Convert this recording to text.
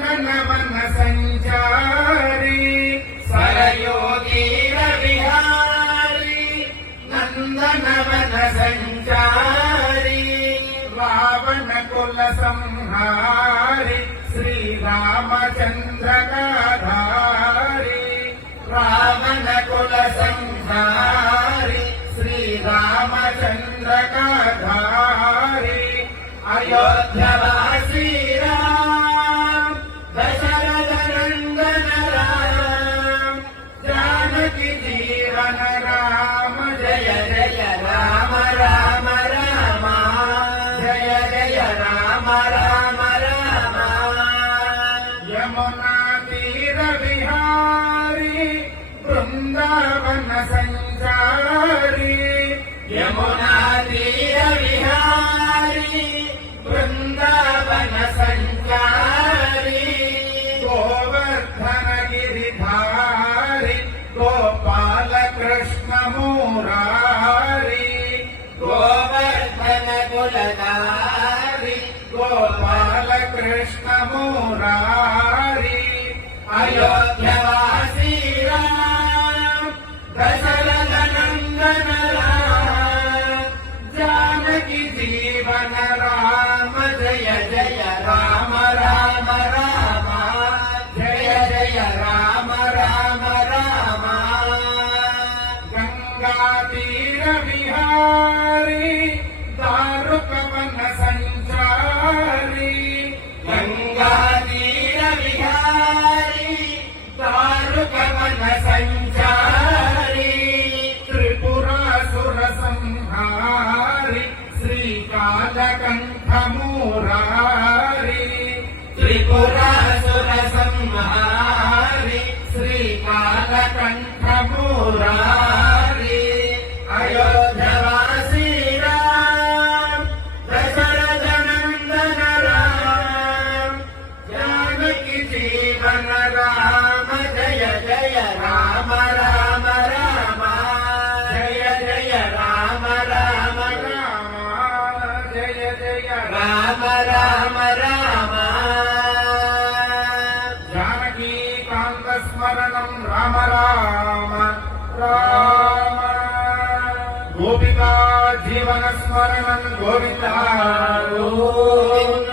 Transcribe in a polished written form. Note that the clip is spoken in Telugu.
నందనవన సంచారి సరయోగీర విహారి నందనవన సంచారి రావణ కుల సంహారి శ్రీరామచంద్ర గాధారి రావణ కుల సంహారి శ్రీరామచంద్ర గాధారి అయోధ్యవాసి రామ దశరథ నందన రామ జానకి జీవన రామ జయ జయ రామ రామ రామ జయ జయ రామ రామ రామ యమునా తీర విహారి బృందావన సంచారి యమునా తీర విహారి బృందావన సంచారి గోవర్ధన గిరిధారి గోపాల కృష్ణ మురారి గోవర్ధన కులధారి గోపాల కృష్ణ మురారి అయోధ్యవాసి రామ దశరథ నందన రామ జానకి జీవన రామ జయ జయ రామ రామ రామ జయ జయ రామ రామ రామ గంగా తీర విహారి దారుకవన సంచారి గంగా తీర విహారి దారుకవన సంచారి త్రిపురాసుర సంహారి శ్రీకాళకంఠ మురారి త్రిపురాసుర సంహారి శ్రీకాళకంఠ మురారి అయోధ్యవాసి రామ దశరథ నందన రామ జానకి జీవన రామ జయ జయ రామ రామ రామ జయ జయ రామ రామ రామ జయ జయ రామ రామ రామ జానకీ కాంత స్మరణం రామ రామ రామ గోపికా జీవన స్మరణం గోవింద గోవింద